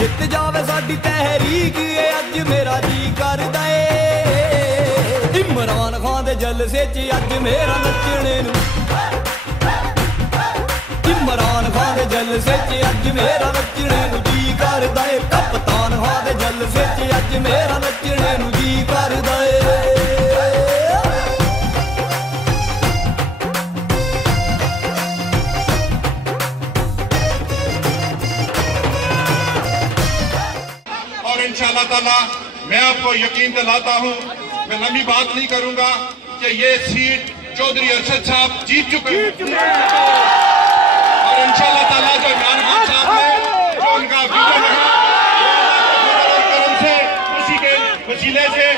जित जावे साडी तहरीक अज मेरा जी करदा ए इमरान खान दे जलसे च अज मेरा नचने नू इमरान खान दे जलसे च अज मेरा नचने नू जी करदा ए कप्तान खान दे जलसे च अज मेरा नचने नू जी करदा ए इंशाअल्लाह ताला मैं आपको यकीन दिलाता हूँ, मैं लंबी बात नहीं करूंगा कि ये सीट चौधरी अरशद साहब जीत चुके हैं और इंशाअल्लाह ताला जो इमरान खान साहब ने जो उनका विजन है से उसी के वसीले से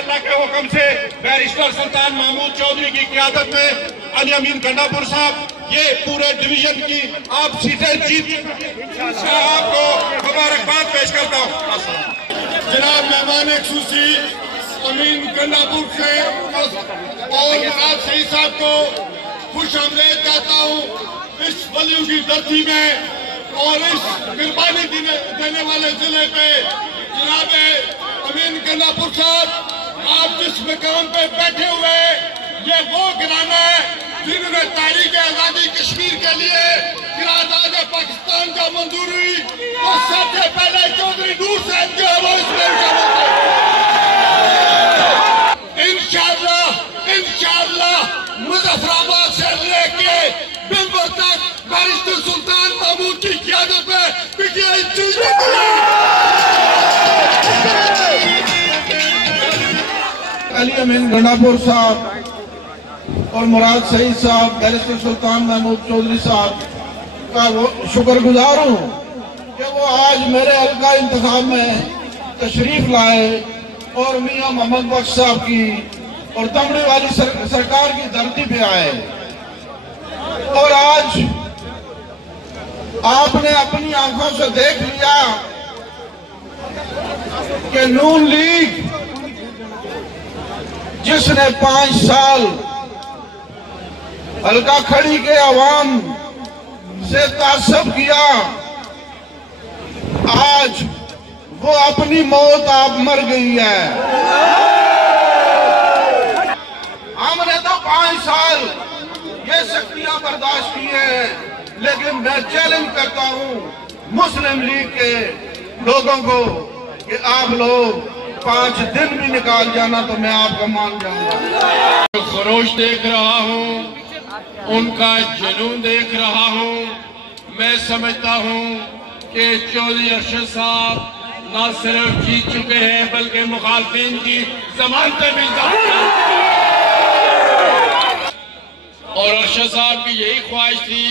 अल्लाह के हुक्म से बैरिस्टर सुल्तान महमूद चौधरी की क़यादत में अली अमीन गंडापुर साहब ये पूरे डिवीजन की आप सीटें जीत चुके हैं। आपको मुबारकबाद पेश करता हूँ। जनाब मेहमान खुसूसी अमीन गंडापुर से और मुराद सईद साहब को खुश आमदेद कहता हूँ इस वलियों की धरती में और इस कुर्बानी देने वाले जिले पे। जनाब अमीन गंडापुर साहब, आप जिस मकाम पे बैठे हुए ये वो घराना है जिन्होंने तारीख आजादी कश्मीर के लिए करारदाद पाकिस्तान का मंजूर हुई तो सबसे पहले चौधरी नूर साहब जो है वो इसमें इंशाअल्लाह मुजफ्फराबाद से लेके बिलबर तक बैरिस्टर सुल्तान महमूद की क़यादत में पीटीआई अली अमीन गंडापुर साहब और मुराद सईद साहब, बैरिस्टर सुल्तान महमूद चौधरी साहब का वो शुक्रगुजार हूँ कि वो आज मेरे हल्का इंतखाब में तशरीफ लाए और मियाँ मोहम्मद बख्श साहब की और दमड़ी वाली सरकार की धरती पे आए। और आज आपने अपनी आंखों से देख लिया कि नून लीग जिसने 5 साल हल्का खड़ी के अवाम से तासब किया, आज वो अपनी मौत आप मर गई है। हमने तो 5 साल ये शक्तियां बर्दाश्त की हैं, लेकिन मैं चैलेंज करता हूं मुस्लिम लीग के लोगों को कि आप लोग 5 दिन भी निकाल जाना तो मैं आपका मान जाऊंगा। जो खरोश देख रहा हूं, उनका जुनून देख रहा हूं, मैं समझता हूं कि चौधरी अरशद साहब न सिर्फ जीत चुके हैं बल्कि मुखालफिन की जमानतें भी और अरशद साहब की यही ख्वाहिश थी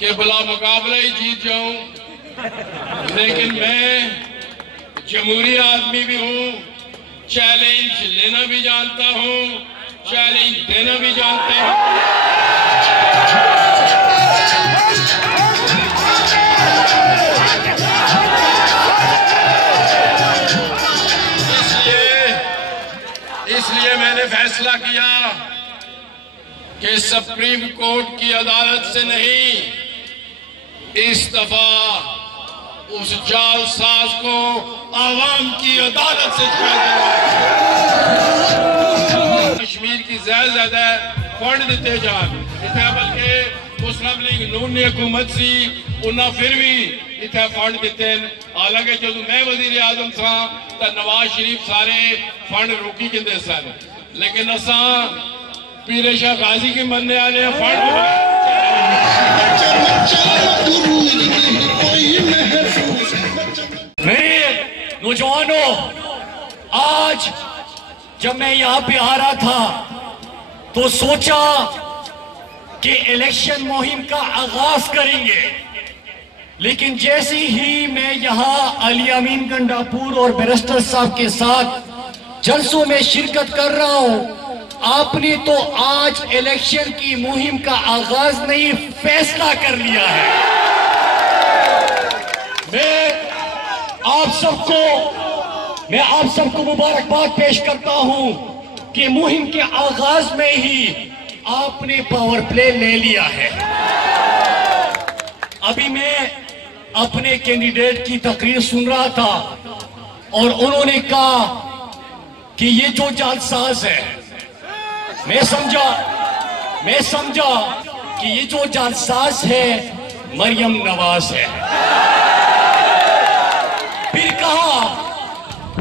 कि बिला मुकाबला ही जीत जाऊं, लेकिन मैं जमहूरी आदमी भी हूं, चैलेंज लेना भी जानता हूं, चैलेंज देना भी जानता हूं। इसलिए मैंने फैसला किया कि सुप्रीम कोर्ट की अदालत से नहीं, इस दफा उस जालसाज को आवाम की अदालत से कश्मीर की ज्यादा फंड दिते जान इतना, बल्कि मुस्लिम लीग नून ने हुकूमत सी उन्हें फिर भी इतना फंड दिते। हालांकि जो मैं वजीर आजम था तो नवाज शरीफ सारे फंड रोकी कहते सन, लेकिन असा पीर शाह गाजी के मरने वाले फंड मेरे नौजवानों, आज जब मैं यहाँ पे आ रहा था तो सोचा कि इलेक्शन मुहिम का आगाज करेंगे, लेकिन जैसे ही मैं यहाँ अली अमीन गंडापुर और बैरिस्टर साहब के साथ जलसों में शिरकत कर रहा हूँ, आपने तो आज इलेक्शन की मुहिम का आगाज नहीं फैसला कर लिया है। मैं आप सबको मुबारकबाद पेश करता हूं कि मुहिम के आगाज में ही आपने पावर प्ले ले लिया है। अभी मैं अपने कैंडिडेट की तकरीर सुन रहा था और उन्होंने कहा कि ये जो जालसाज है, मैं समझा कि ये जो जालसाज है मरियम नवाज है।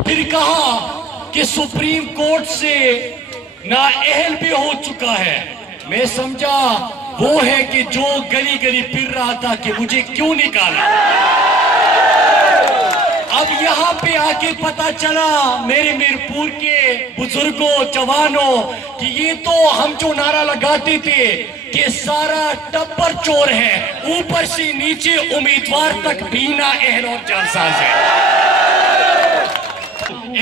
फिर कहा कि सुप्रीम कोर्ट से नाअहल भी हो चुका है। मैं समझा वो है कि जो गली गली फिर रहा था कि मुझे क्यों निकाला। अब यहाँ पे आके पता चला मेरे मीरपुर के बुजुर्गों, जवानों, कि ये तो हम जो नारा लगाते थे कि सारा टब्बर चोर है, ऊपर से नीचे उम्मीदवार तक भी नाअहल और जालसाज है।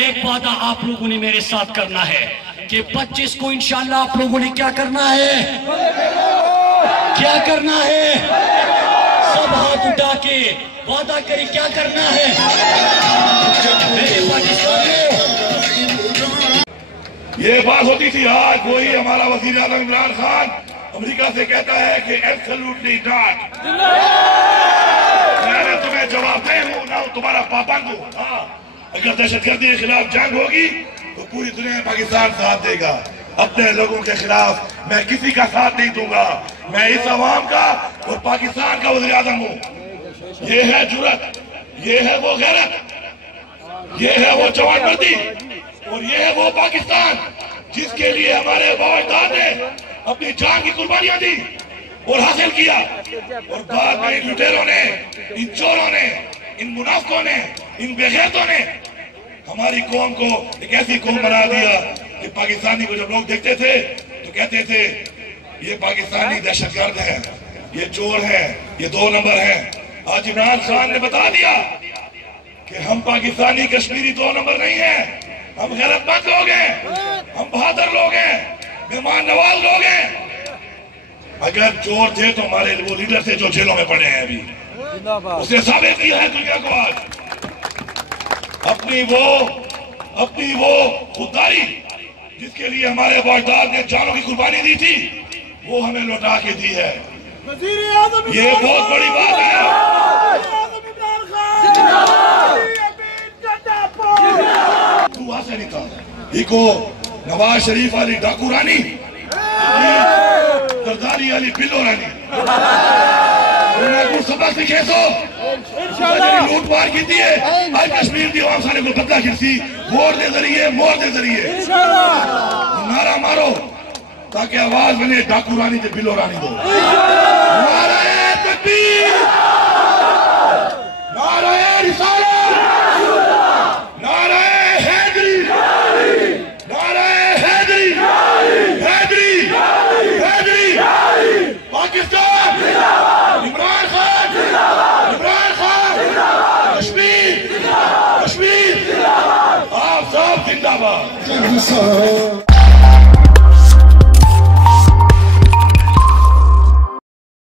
एक वादा आप लोगों ने मेरे साथ करना है कि 25 को इंशाल्लाह आप लोगों ने क्या करना है, सब हाथ उठा के वादा करें क्या करना है। मेरे पाकिस्तानियों, ये बात होती थी, आज वही हमारा वजीर आज़म इमरान खान अमेरिका से कहता है कि एब्सोल्युटली नॉट। मैंने तुम्हें जवाब दे हूं ना, तुम्हारा पाबंद हूं। हाँ, अगर दहशतगर्दी के खिलाफ जंग होगी तो पूरी दुनिया में पाकिस्तान साथ देगा। अपने लोगों के खिलाफ मैं किसी का साथ नहीं दूंगा। मैं इस अवाम का और पाकिस्तान का वज़ीर आज़म हूं। ये है जुर्रत, ये है वो गैरत, ये है वो जवानमर्दी और ये है वो पाकिस्तान जिसके लिए हमारे बाप-दादा ने अपनी जान की कुर्बानियां दी और हासिल किया। और बाद में इन लुटेरों ने, इन चोरों ने, इन मुनाफिकों ने, इन बेगैरतों ने हमारी कौम को एक ऐसी कौम बना दिया कि पाकिस्तानी को जब लोग देखते थे तो कहते थे ये पाकिस्तानी दहशतगर्द है, ये चोर है, ये 2 नंबर है। आज इमरान खान ने बता दिया कि हम पाकिस्तानी कश्मीरी 2 नंबर नहीं है, हम गैरतमंद लोग हैं, हम बहादुर लोग हैं, मेहमान नवाज लोग हैं। अगर चोर थे तो हमारे वो लीडर थे जो जेलों में पड़े हैं अभी, उसने साबित किया है दुनिया को आज। अपनी वो खुददारी जिसके लिए हमारे बाप-दादा ने जानों की कुर्बानी दी थी, वो हमें लौटा के दी है। ये बहुत बड़ी बात है। तू वहां से निकल, इको नवाज शरीफ वाली डाकू रानी, जरदारी वाली बिल्लो रानी, सबक सीखे सो लूट मार की थी। आज कश्मीर की आवाम सारे को बदला खिलसी, वोट के जरिए, मोर के जरिए नारा मारो ताकि आवाज बने डाकू रानी से बिल्लो रानी दो। नारे तकबीर, नारे रिसालत, नारे हैदरी, नारे हैदरी, हैदरी, हैदरी, पाकिस्तान, इमरान खान, इमरान खान, कश्मीर, कश्मीर, आप सब जिंदाबाद।